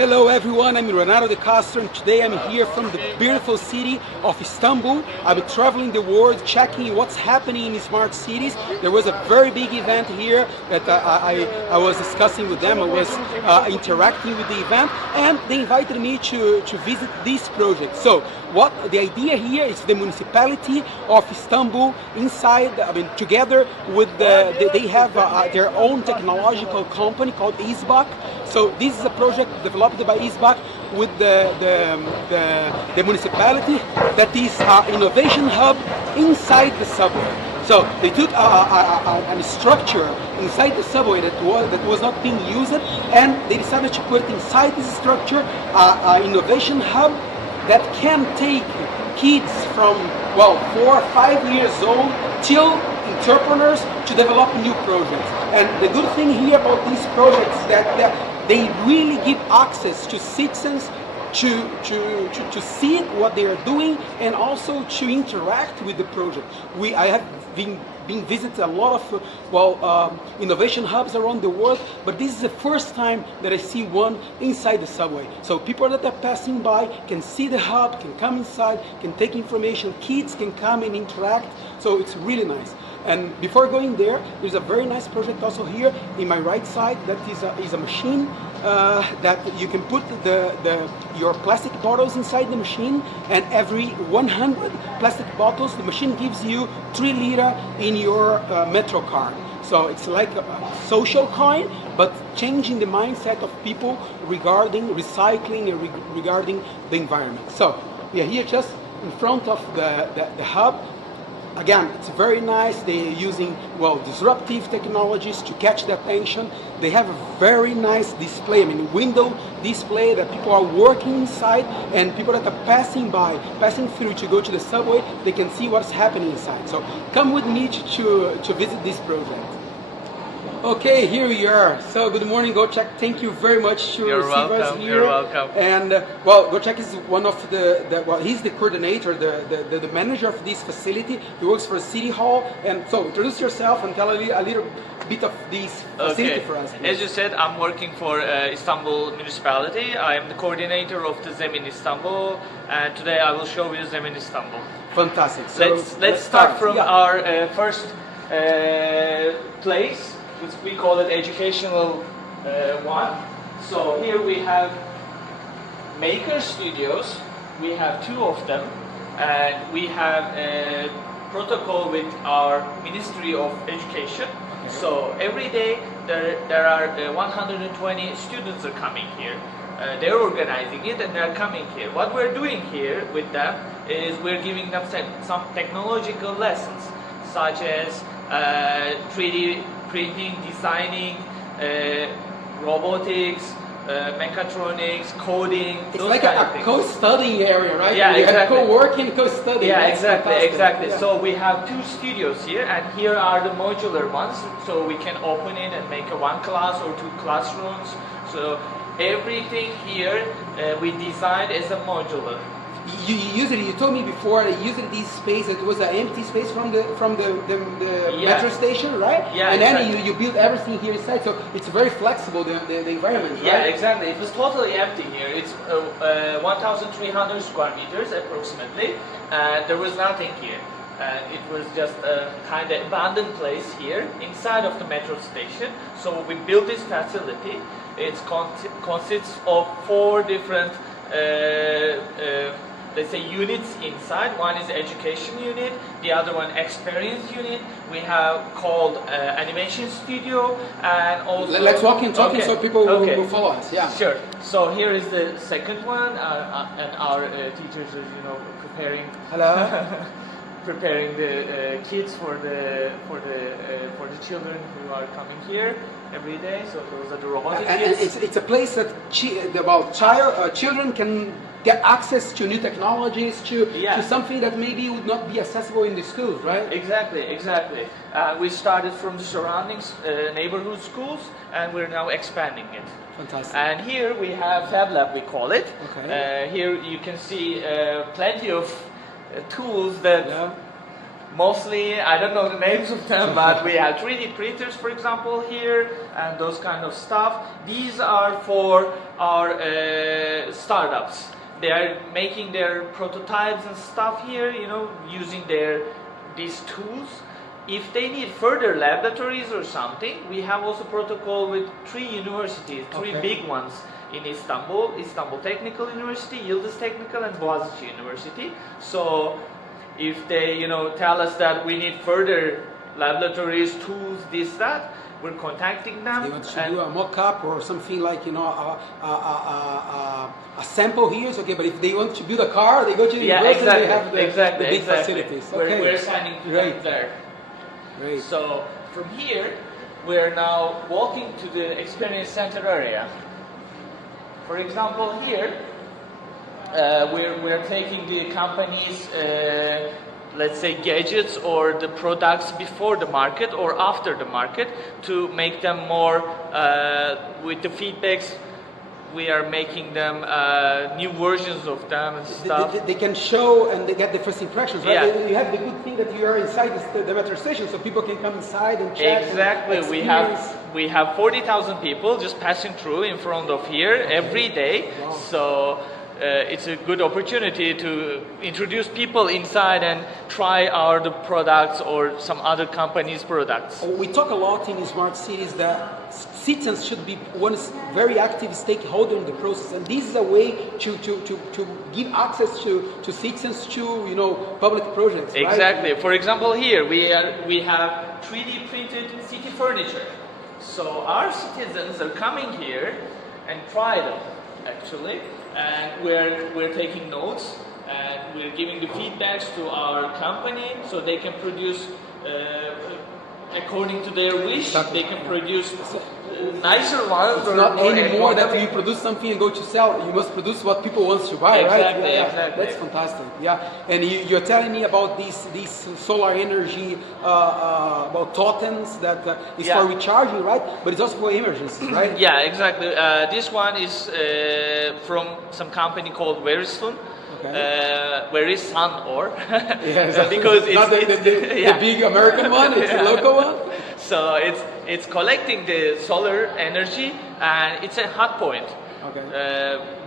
Hello everyone, I'm Renato De Castro and today I'm here from the beautiful city of Istanbul. I've been traveling the world checking what's happening in smart cities. There was a very big event here that I was discussing with them. I was interacting with the event and they invited me to visit this project. So what the idea here is the municipality of Istanbul inside, together with they have their own technological company called ISBAK. So this is a project developed by ISBAK with the municipality that is an innovation hub inside the subway. So they took a structure inside the subway that was not being used, and they decided to put inside this structure an innovation hub that can take kids from 4 or 5 years old till entrepreneurs to develop new projects. And the good thing here about these projects is that they really give access to citizens to see what they are doing and also to interact with the project. I have been visited a lot of innovation hubs around the world, but this is the first time that I see one inside the subway. So people that are passing by can see the hub, can come inside, can take information, kids can come and interact, so it's really nice. And before going there, there's a very nice project also here in my right side that is a machine that you can put your plastic bottles inside the machine, and every 100 plastic bottles the machine gives you 3 liter in your metro card. So it's like a social coin, but changing the mindset of people regarding recycling and regarding the environment. So we are here just in front of the hub. Again, it's very nice. They're using, disruptive technologies to catch the attention. They have a very nice display, window display that people are working inside, and people that are passing through to go to the subway, they can see what's happening inside. So come with me to visit this project. Okay, here we are. So good morning, Gocek. Thank you very much to receive us here. You're welcome. And Gocek is one of he's the coordinator, the manager of this facility. He works for City Hall. And so introduce yourself and tell a little bit of this facility for us, please. As you said, I'm working for Istanbul municipality. I am the coordinator of the Zemin Istanbul, and today I will show you Zemin Istanbul. Fantastic. So let's start from our first place. We call it educational one. So here we have maker studios. We have 2 of them, and we have a protocol with our Ministry of Education. Okay. So every day there are 120 students are coming here. They're organizing it and they're coming here. What we're doing here with them is we're giving them some technological lessons, such as 3D printing, designing, robotics, mechatronics, coding. It's like a co-studying area, right? Yeah, you exactly. have co-working, co-studying. Yeah, That's exactly, fantastic. exactly. Yeah. So we have 2 studios here, and here are the modular ones. So we can open it and make 1 class or 2 classrooms. So everything here we designed as a modular. You told me before that usually this space, it was an empty space from the metro station, right? Yeah, and exactly. then you build everything here inside, so it's very flexible, the environment, right? Yeah, exactly. It was totally empty here. It's 1,300 square meters approximately, and there was nothing here. And it was just a kind of abandoned place here inside of the metro station. So we built this facility. It consists of 4 different let's say units inside. One is education unit, the other one experience unit. We have called animation studio, and also let's walk in talking so people will follow us. Yeah, sure. So here is the second one, and our teachers are preparing. Hello. Preparing the kids for the children who are coming here every day. So those are the robotic kids. And it's a place that children can get access to new technologies, to something that maybe would not be accessible in the schools, right? Exactly. We started from the surroundings, neighborhood schools, and we're now expanding it. Fantastic. And here we have Fab Lab, we call it. Okay. Here you can see plenty of tools that Mostly, I don't know the names of them, but we have 3D printers, for example, here, and those kind of stuff. These are for our startups. They are making their prototypes and stuff here, you know, using these tools. If they need further laboratories or something, we have also protocol with 3 universities, 3 big ones in Istanbul: Istanbul Technical University, Yıldız Technical, and Boğaziçi University. So if they, you know, tell us that we need further laboratories, tools, this, that, we're contacting them. They want to do a mock-up or something like, you know, a sample here is okay, but if they want to build a car, they go to the university, they have the big facilities. Okay. We're signing to them there. Great. So from here, we're now walking to the experience center area. For example, here, we're taking the company's, let's say, gadgets or the products before the market or after the market to make them more, with the feedbacks, we are making them new versions of them and stuff. They can show and they get the first impressions, right? Yeah. You have the good thing that you are inside the metro station, so people can come inside and check. Exactly. And we have 40,000 people just passing through in front of here every day. Wow. So it's a good opportunity to introduce people inside and try the products or some other companies' products. We talk a lot in smart cities that citizens should be one very active stakeholder in the process, and this is a way to give access to citizens to, you know, public projects. Exactly. Right? For example, here we have 3D printed city furniture. So our citizens are coming here and try them actually, and we're taking notes and we're giving the feedbacks to our company so they can produce according to their wish. Exactly. They can produce nicer ones. It's not anymore that you produce something and go to sell. You must produce what people want to buy, Exactly, right? exactly. That's fantastic. Yeah, and you're telling me about these solar energy, about totems that is for recharging, right? But it's also for emergencies, right? Yeah, exactly. This one is from some company called Veriston. Where is sun or? Because it's not the big American one, it's a local one. So it's collecting the solar energy and it's a hot point. Okay.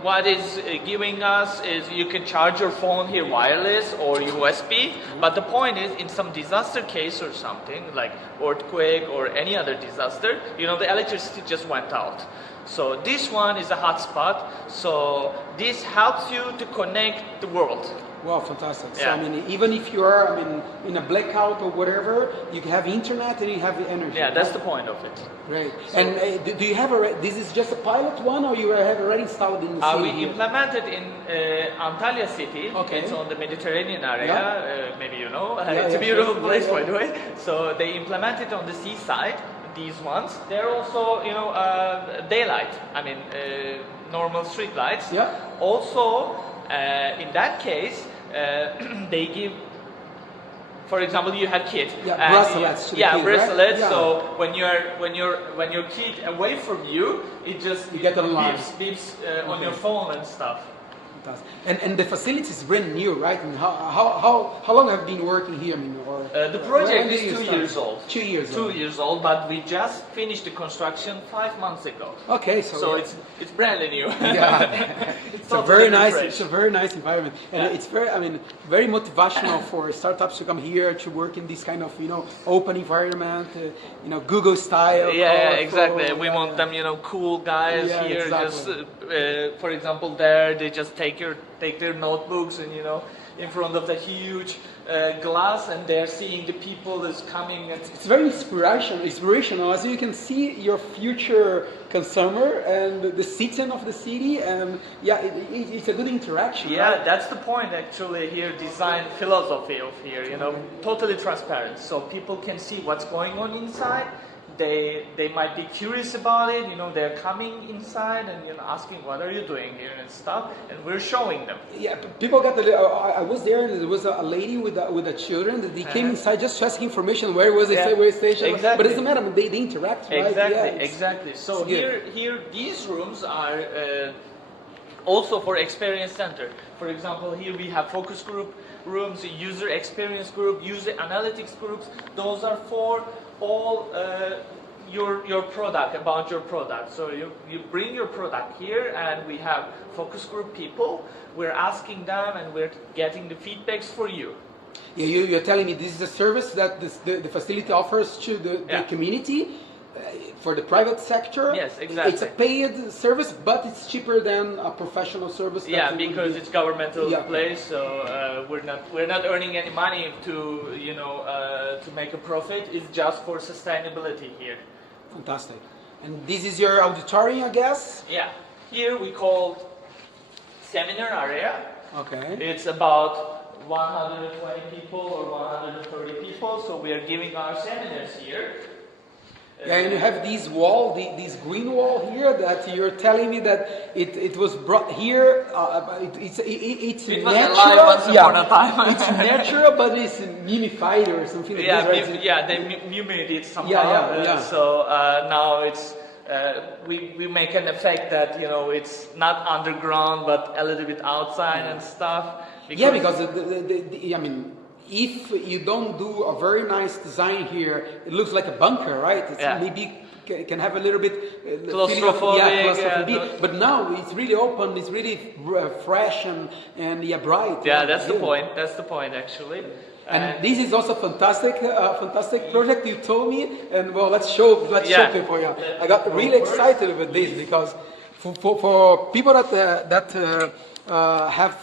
What is giving us is you can charge your phone here wireless or USB, but the point is in some disaster case or something like earthquake or any other disaster, you know, the electricity just went out. So this one is a hotspot, so this helps you to connect the world. Wow, fantastic. Yeah. So, I mean, even if you are, in a blackout or whatever, you can have internet and you have the energy. Yeah, that's the point of it. Great. So, and do you have this is just a pilot one, or you have already installed in the city? We implemented in Antalya City. Okay. It's on the Mediterranean area. Yeah. Maybe you know. Yeah, it's a beautiful place, by yeah. the way. So they implemented on the seaside. These ones. They're also, you know, daylight. I mean, normal street lights. Yeah. Also, in that case, they give. For example, you have kids. Yeah, bracelets. To the kid, bracelets. Right? Yeah. So when your kid away from you, it just get an alarm. beeps on your phone and stuff. And the facility is brand new, right? I mean, how long have you been working here? I mean, or the project is 2 years old. 2 years old. 2 years old, but we just finished the construction 5 months ago. Okay, so it's brand new. Yeah, it's a very nice. It's a very nice environment, and it's very motivational for startups to come here to work in this kind of, you know, open environment, you know, Google style. Yeah, exactly. We want them, you know, cool guys here. Exactly. Just for example, there they just take their notebooks and, you know, in front of the huge glass, and they're seeing the people that's coming. And it's very inspirational. As you can see, your future consumer and the citizen of the city, and it's a good interaction. Yeah, right? That's the point actually here. Design philosophy of here, you know, totally transparent, so people can see what's going on inside. They might be curious about it, you know, they're coming inside and, you know, asking what are you doing here and stuff, and we're showing them. Yeah, people got I was there, and there was a lady with the children that they came inside just to ask information where was the station. Exactly. But it doesn't matter, they interact, right? Exactly, exactly. So here these rooms are also for experience center. For example, here we have focus group rooms, user experience group, user analytics groups. Those are for all your product, about your product. So you bring your product here, and we have focus group people. We're asking them, and we're getting the feedbacks for you. Yeah, you're telling me this is a service that the facility offers to the community for the private sector. Yes, exactly. It's a paid service, but it's cheaper than a professional service. Yeah, because it's governmental place, so we're not earning any money to to make a profit. It's just for sustainability here. Fantastic. And this is your auditorium, I guess? Yeah. Here we call seminar area. Okay. It's about 120 people or 130 people, so we are giving our seminars here. Yeah, and you have this wall, this green wall here that you're telling me that it was brought here. It's it natural. Was alive once upon a time. It's natural, but it's mimified or something like this, right? They mimicked it somehow. So now it's we make an effect that it's not underground but a little bit outside and stuff. Because I mean, if you don't do a very nice design here, it looks like a bunker, right? It's maybe can have a little bit claustrophobic. But now it's really open. It's really fresh and bright. Yeah, that's the point. That's the point, actually. And this is also fantastic project you told me. And well, let's show people. Yeah, I got really excited with this because for people that have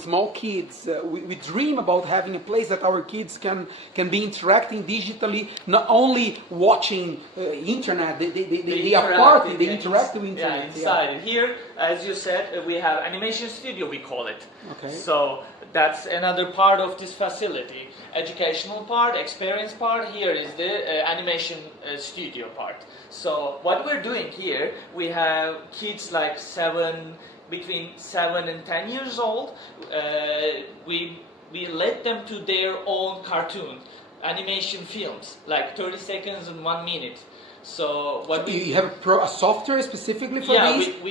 small kids, we dream about having a place that our kids can be interacting digitally, not only watching internet. They are part. They interact with internet. Yeah, inside here, as you said, we have animation studio. We call it. Okay. So that's another part of this facility. Educational part, experience part. Here is the animation studio part. So what we're doing here, we have kids like between 7 and 10 years old. We let them to their own cartoon animation films, like 30 seconds and 1 minute. So you have a software specifically for these? Yeah,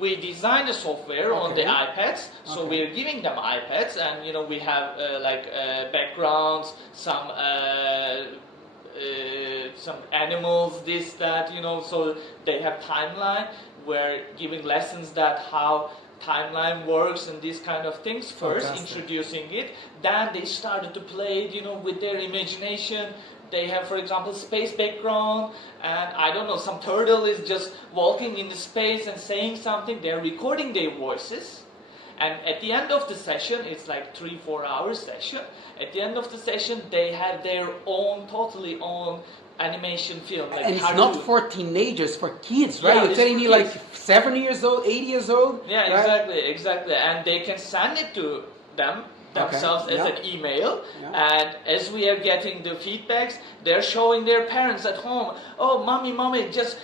we designed the software on the iPads. So we're giving them iPads, and we have backgrounds, some animals, this, that, so they have timeline. We're giving lessons that how timeline works and these kind of things first, introducing it. Then they started to play it, with their imagination. They have, for example, space background, and I don't know, some turtle is just walking in the space and saying something. They're recording their voices. And at the end of the session, it's like 3-4 hour session. At the end of the session, they have their own, totally own animation film. Like and it's not for teenagers, for kids, right? Yeah, you're telling me like 7 years old, 8 years old? Yeah, right? exactly. And they can send it to themselves as an email. And as we are getting the feedbacks, they're showing their parents at home. Oh, mommy, just,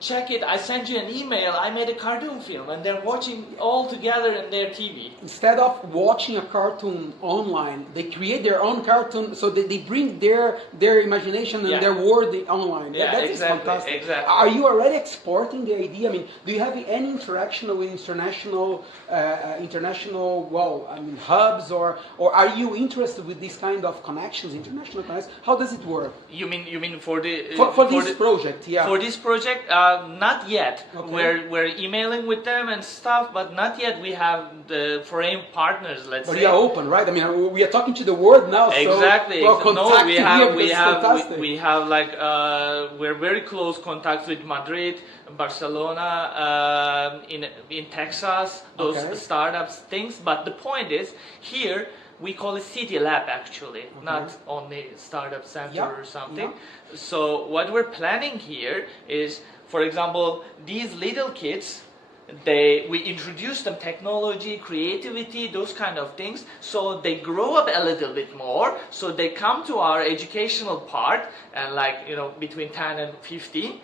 check it. I sent you an email. I made a cartoon film. And they're watching all together in their TV. Instead of watching a cartoon online, they create their own cartoon, so they bring their imagination and their world online. Yeah, that is fantastic. Exactly. Are you already exporting the idea? I mean, do you have any interaction with international hubs, or are you interested with this kind of connections, international connections? How does it work? You mean for the for this project? Yeah. For this project, not yet. Okay. We're emailing with them and stuff, but not yet. We have the foreign partners. Let's say. But we are open, right? I mean, we are talking to the world now. Exactly. So, no, we have like we're very close contacts with Madrid, Barcelona, in Texas. Those startups things. But the point is here. We call it City Lab actually, not only startup center or something. Yeah. So what we're planning here is, for example, these little kids, we introduce them technology, creativity, those kind of things. So they grow up a little bit more. So they come to our educational part, and between 10 and 15.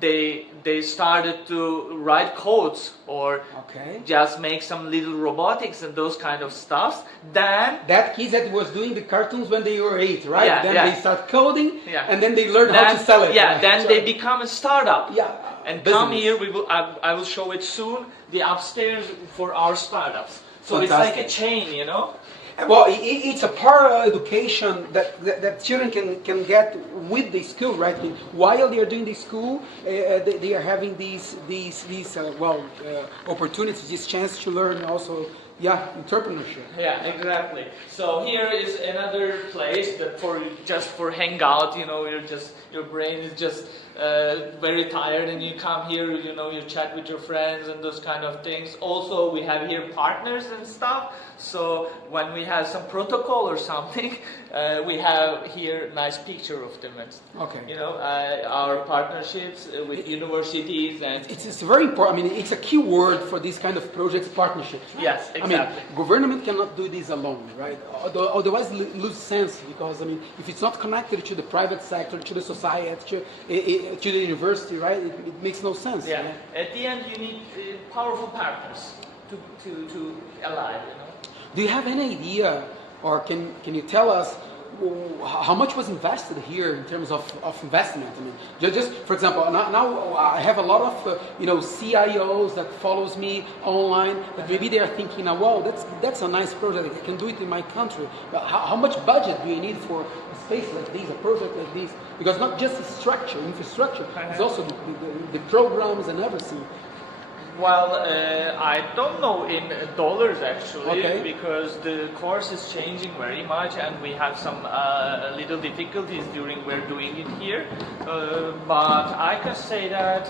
they started to write codes or Okay. just make some little robotics and those kind of stuffs. Then That kids that was doing the cartoons when they were 8, right? Yeah, then yeah. they start coding, Yeah. and then they learn how to sell it. Yeah, right? then So- they become a startup. Yeah, And business. come here, I will show it soon, the upstairs for our startups. So it's Fantastic. like a chain, you know? Well, it's a part of education that children can get with the school, right? I mean, while they are doing the school, they are having these opportunities, this chance to learn also, entrepreneurship. Yeah, exactly. So here is another place that just for hangout, you know, your brain is just very tired and you come here, you know, you chat with your friends and those kind of things. Also, we have here partners and stuff. So when we have some protocol or something, we have here nice picture of them. And, Okay. you know, our partnerships with universities and It's very important. I mean, it's a key word for this kind of projects, partnerships. Right? Yes, I mean, exactly. government cannot do this alone, right? Otherwise, lose sense because I mean, if it's not connected to the private sector, to the society, to the university, right? It makes no sense. yeah. At the end, you need powerful partners to ally, you know. Do you have any idea, or can you tell us how much was invested here in terms of investment? I mean, just for example, now I have a lot of CIOs that follows me online, but maybe they are thinking, wow, that's a nice project. I can do it in my country. But how much budget do you need for a space like this, a project like this? Because not just the structure, infrastructure, it's also the programs and everything. Well, I don't know in dollars actually, Okay. because the course is changing very much and we have some little difficulties during we're doing it here. But I can say that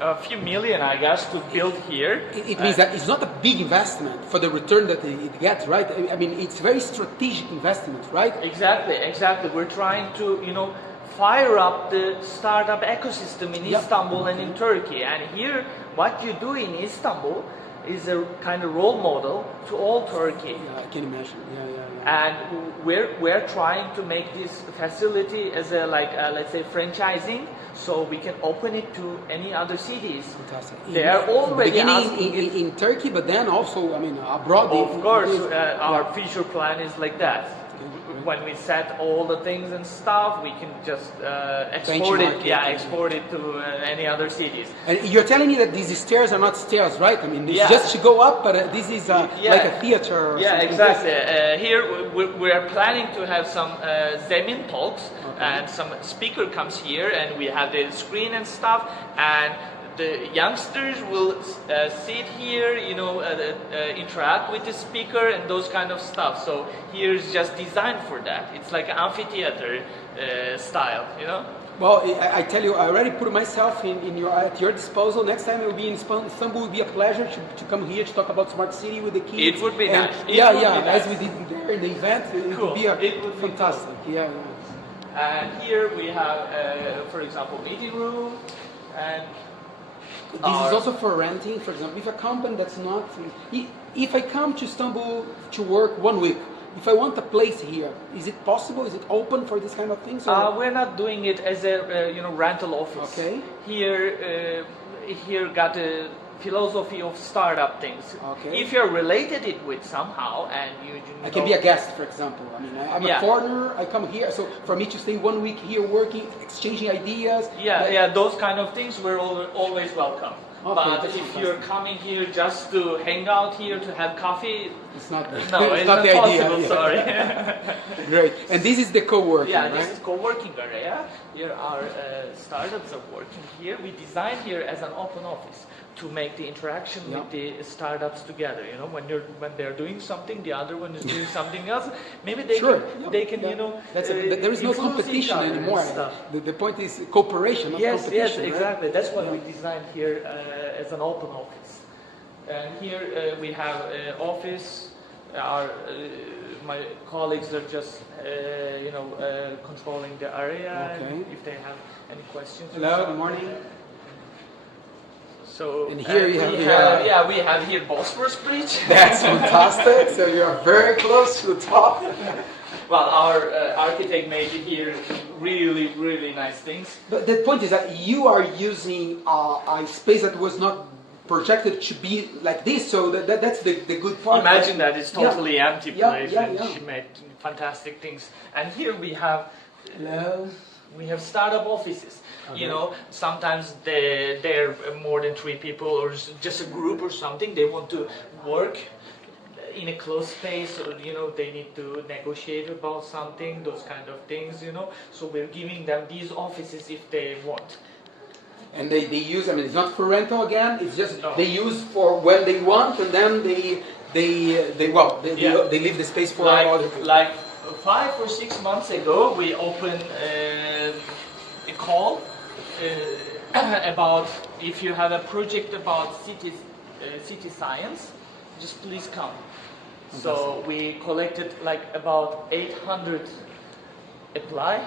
a few million, I guess, to build here. It means that it's not a big investment for the return that it gets, right? I mean, it's very strategic investment, right? Exactly. We're trying to, fire up the startup ecosystem in Istanbul and in Turkey. And here, what you do in Istanbul is a kind of role model to all Turkey. Yeah, I can imagine. Yeah. And we're trying to make this facility as a let's say franchising, so we can open it to any other cities. Fantastic. They are already beginning in Turkey, but then also, I mean, abroad. Of course, our future plan is like that. When we set all the things and stuff, we can just export it. Benchmark it, Yeah, export it to any other cities. And you're telling me that these stairs are not stairs, right? I mean, it's just to go up, but this is like a theater. Or something. Exactly. Here we are planning to have some Zemin talks, and some speaker comes here, and we have the screen and stuff, and the youngsters will sit here, interact with the speaker and those kind of stuff. So here's just designed for that. It's like an amphitheater style, Well, I tell you, I already put myself at your disposal. Next time I will be in Istanbul, it will be a pleasure to come here to talk about smart city with the kids. It would be and, nice. As we did there in the event, it Cool. would be Fantastic. Yeah. And here we have, for example, meeting room, and this is also for renting. For example, if a company that's not, if I come to Istanbul to work 1 week, if I want a place here, is it possible? Is it open for this kind of things? We're not doing it as a rental office. Okay. Here got a philosophy of startup things. Okay. If you're related it with somehow, and I can be a guest, for example. I mean, I'm a foreigner. I come here, so for me to stay 1 week here working, exchanging ideas. Those kind of things we're always welcome. Okay, but that's if fantastic. you're coming here just to hang out here to have coffee, it's not. No, it's it's not the possible. idea. Sorry. Great. And this is the co-working, Yeah, right? this is co-working area. Here our startups are working here. We designed here as an open office to make the interaction with the startups together. When they're doing something, the other one is doing something else. Maybe they can there is no influence each competition other and anymore. stuff. The point is cooperation, not competition. Yes, right? exactly. That's why we designed here as an open office. And here we have office. My colleagues are just controlling the area. Okay. And if they have any questions. Hello. Good morning. So And here we have here Bosphorus Bridge. That's fantastic. So you are very close to the top. Well, our architect made here really nice things. But the point is that you are using a space that was not projected to be like this, so that's the good part. Imagine that it's totally empty place, and yeah. she made fantastic things. And here we have Hello. we have startup offices. You know, sometimes they're more than 3 people or just a group or something. They want to work in a closed space, or you know, they need to negotiate about something, those kind of things. You know, so we're giving them these offices if they want. And they use, I mean, it's not for rental again, it's just No. they use for when they want, and then they leave the space for other people. Like 5 or 6 months ago, we opened a call about if you have a project about city science, just please come. So we collected like about 800 apply.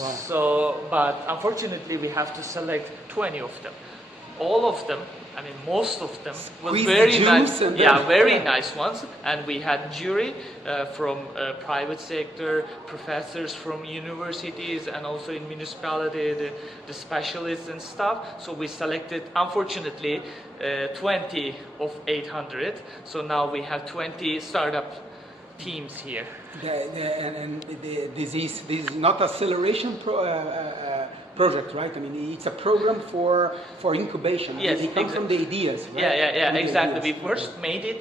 Wow. So, but unfortunately, we have to select 20 of them. All of them, I mean, most of them were Squeeze very the nice. juice and Yeah, then- very nice ones. And we had jury from private sector, professors from universities, and also in municipality, the specialists and stuff. So we selected, unfortunately, 20 of 800. So now we have 20 startup teams here. This is not acceleration project, right? I mean, it's a program for incubation. Yes, It comes from the ideas, right? Yeah, From the exactly. ideas. We first made it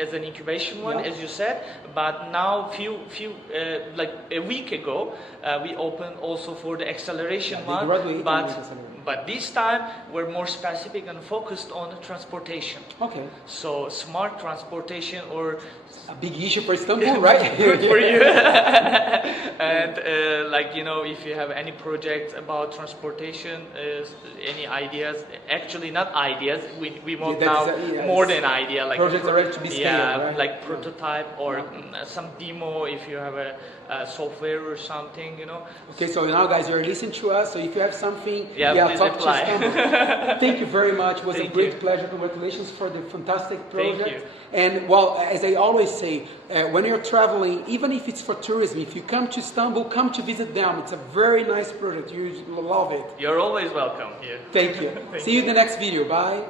as an incubation one, Yeah. as you said, but now like a week ago, we opened also for the acceleration Yeah, they one, graduate but and accelerate. this time we're more specific and focused on transportation. Okay. So smart transportation, or A big issue for Istanbul, right? good for you. And like, you know, if you have any project about transportation, any ideas, actually not ideas, we want Yeah, now that's a- yeah, more it's- than idea, like projects are ready to be scaled, right? like prototype or some demo if you have a software or something, you know. Okay, so now guys, you're listening to us, so if you have something, Please talk apply. to Istanbul. Thank you very much. It was Thank a great you. pleasure. Congratulations for the fantastic Thank project. you. And well, as I always say, when you're traveling, even if it's for tourism, if you come to Istanbul, come to visit them. It's a very nice project. You love it. You're always welcome here. Thank you. See you in the next video. Bye.